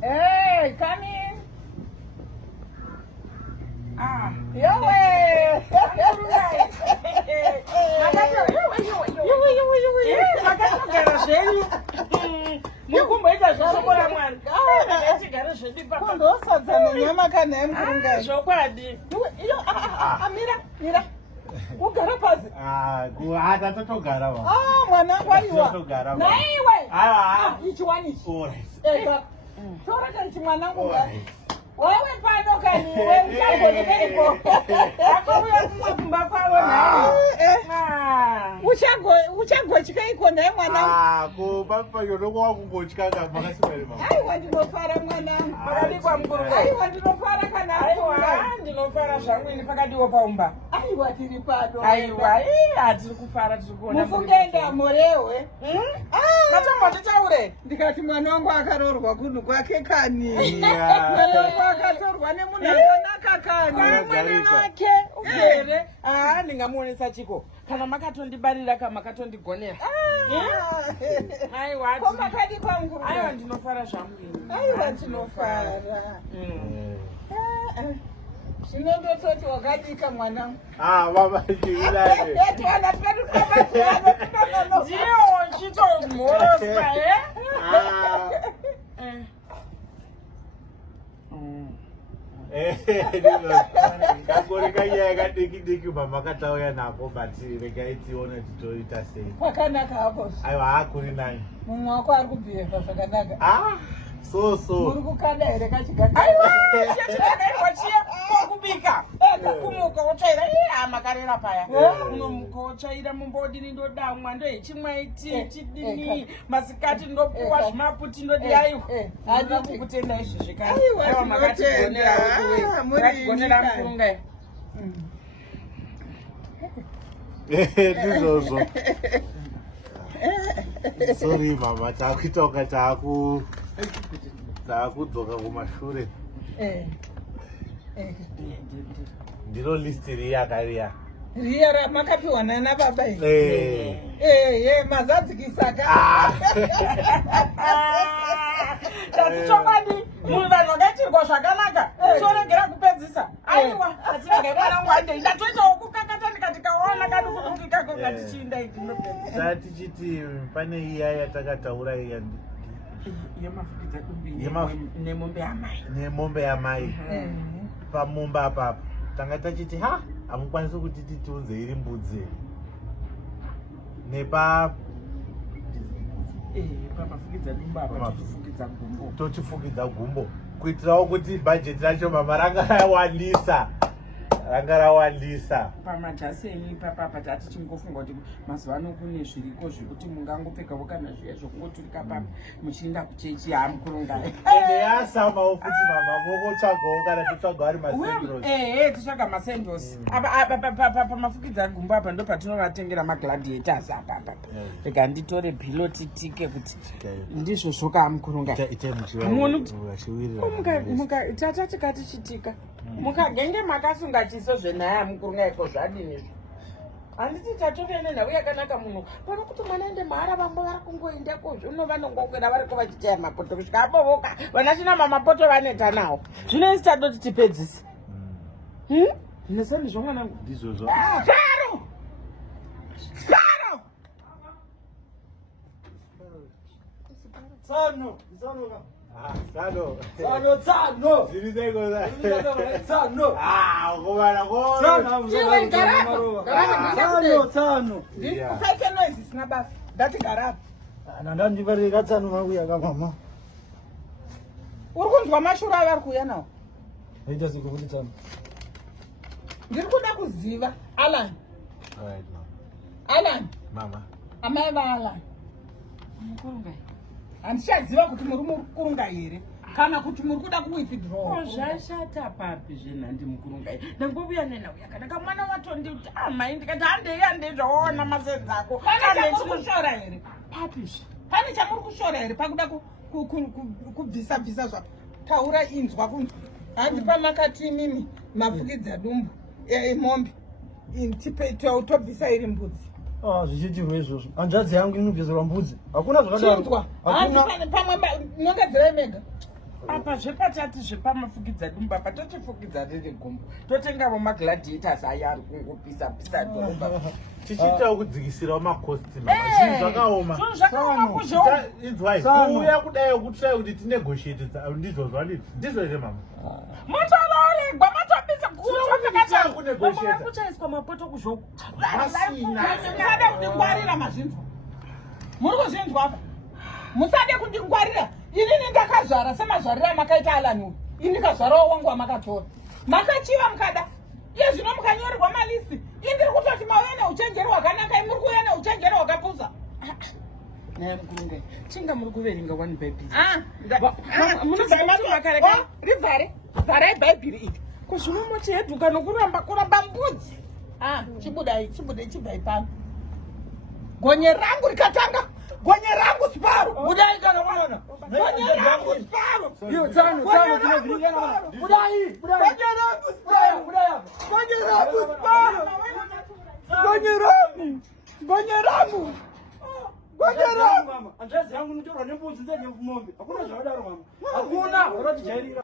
Hey, come in. Yo way. Mira. Ugara pasi. Kuhata totogara wa. Mwana kwaiwa. Totogara. Na iwe. Ichi wani. Eka. Tora kanchi mwanangu nga. Wewe pano kani wewe mchango niko. Akabuya kumba kwawo na. Uchango chikaiko naye mwanangu. Ko papa yoro kwa kungochikanga makasibere mama. Aiwa ndinofara mwanangu. Pakati kwa mkuruka. Aiwa ndinofara kana. Aiwa ndinofara zvamwini pakati wopaumba. Aiwa tiri pano. Aiwa atiri kufara tiri kuona. Mufungenda morewe. Katombo titaure. Ndikati mwana wangu akarorwa kunhu kwake kani. Mwana wangu akatorwa nemunhu akanaka kani. Mwana wake ugere. Ndingamuonesa chiko. Kana makatondibarira kama makatondigonera. Aiwa ko makadi kwangu. Aiwa ndinofara zvamwini. Aiwa ndinofara. Sinondototi wakadika mwanangu. Mama chilale. Twana peduka basi. Ndio chito morosa Kakori kanya kadiki mama katauya nako bati regaitiona titoita sei. Kwakanaka hapo. Aiwa hakuri nani. Mumwe wako ari kubhiyeva zvakanaka. So. Uri kukanda here kachigaka. Aiwa chiya kokubika. Kumuka uchaira makarera paya. Unomuka uchaira mumbodini ndodamwa ndohechimwaiti chidini masikati ndopuwa zvimaputi ndodi aiwa. Handiti kutenda izvi zvekare. Aiwa makatigonera makatigonera mkurunga. Ndizvozvo. Sorry mama takuitoka takudzoka kumashure. Ndiro list riyakariya. Riya ramakapiwa nana baba iri. mazadzikisa ka. Tatichongadi munhu vanhu vakachitirwa zvakanaka toregera kupedzisa. Aiwa atinenge mwana wangu ande ndatoitawo kukakata ndikati kaona kadi kudukika kokati chiinda iki ndopedzisa. Tichiti pane iya yatakataura iya Yemafukidza dumbi nemombe yamai. Nemombe yamai. Pamumba apapo tanga tachiti hamukwanisi kuti tiunze iri mbudzi. Nepa pamafukidza dumba apa tochifukidza gumbo kuitirawo kuti bhajeti racho mama ranga rawandisa pamajasi enyu ipapapa tati chingofunga kuti mazuva ano kune zviriko zvekuti mungangopfekawo kana zviya zvokungoturika papa muchienda kuchechi hamukurungai. Yasamawo futi mama mokotsvagawo kana totsvaga ari masendros. Totsvaga masendros. Pamafukidza gumbo apa ndo patinovatengera magladiators apapa. Rega nditore bhilo titike kuti ndizvo zvoka hamukurungai. Tata tikati chitika. Mukagenge makasunga chiso zvenhaya hamukurungaiko zvadini. Handiti tatove nenhau yakanaka munhu. Pano kuti mwana ende mahara vamwe vari kungoendako zvino vanongokwera variko vachichaya mapoto kusvika abovoka vanachina mamapoto vaneta nawo. Zvino isi tadoti tipedzise. Nesani zvomwanangu ndizvozvo. Tsano. Ndikupfeke noizi isina basa. Ndati garapo. Ndandivarika tsano makuya kamama. Uri kunzwa mashuro avari kuuya nawo? Haita siko kuti tsano. Ndiri kuda kuziva Alan. Alright Alan. mama. Amai vaAlan. mukurungai. Handichaziva kuti muri mukurunga here kana kuti muri kuda kuwithdraw. Zvashata papi zvenhandi mukurungai. Ndangobuya nenhau yakanaka mwana watonditi amai ndikati handei zvawaona masedza ako. Pane chamuri kushora here? Papi pane chamuri kushora here pakuda kubvisa zvapo? Taura inzwa kunzwa. Hanzi pamakati nini mafukidza dumbu mombe tobvisa iri mbudzi. zvichiitirwa izvozvo. Hanzvadzi yangu inobvizirwa mbudzi. Hakuna zvakadaro. Chinzwa. Hakuna. Pamwe nongadzirai mega. Apa zvepatati zvepamafukidza dumba patotofukidza riri gumbo totengavo magladiators aya ari kungopisa dhorobha tichiitawo kudzikisirawo makosti zvinhu zvakaoma zvakaoma kuzvo inzwai kuuya kudai kutsvai kuti tinegotiate ndizvo zvanini ndizvo here mama motororegwa matopisa kuchaiswa mapoto kuzvoku musade kundingwarira mazvinzwa muri kuzvinzwa apa musade kundingwarira inini ndakazvara semazvariro amakaita alanu ini kazvarawo wangu wamakatora makachiva mukada iye zvino mukanyorerwa malisti indiri kutoti mauya neuchenjeri hwakanaka muri kuuya neuchenjeri hwakapusa naye mukurungai chinga muri kuverenga one bible rivhare vharai bhaibhiri iri kuzvino mochiheduka nokuramba mbudzi chibudai chibvai pano gonye rangu rikatanga gonye rangu siparo Budai kana mwana. gonye rangu siparo Hiyo tano tunavingana mwana. Budai. gonye rangu siparo Budai. gonye rangu siparo gonye rangu Mama. Hanzvadzi yangu inotorwa nembudzi nzenye mombe. Hakuna zvakadaro mama. Hakuna. Wakatijairira.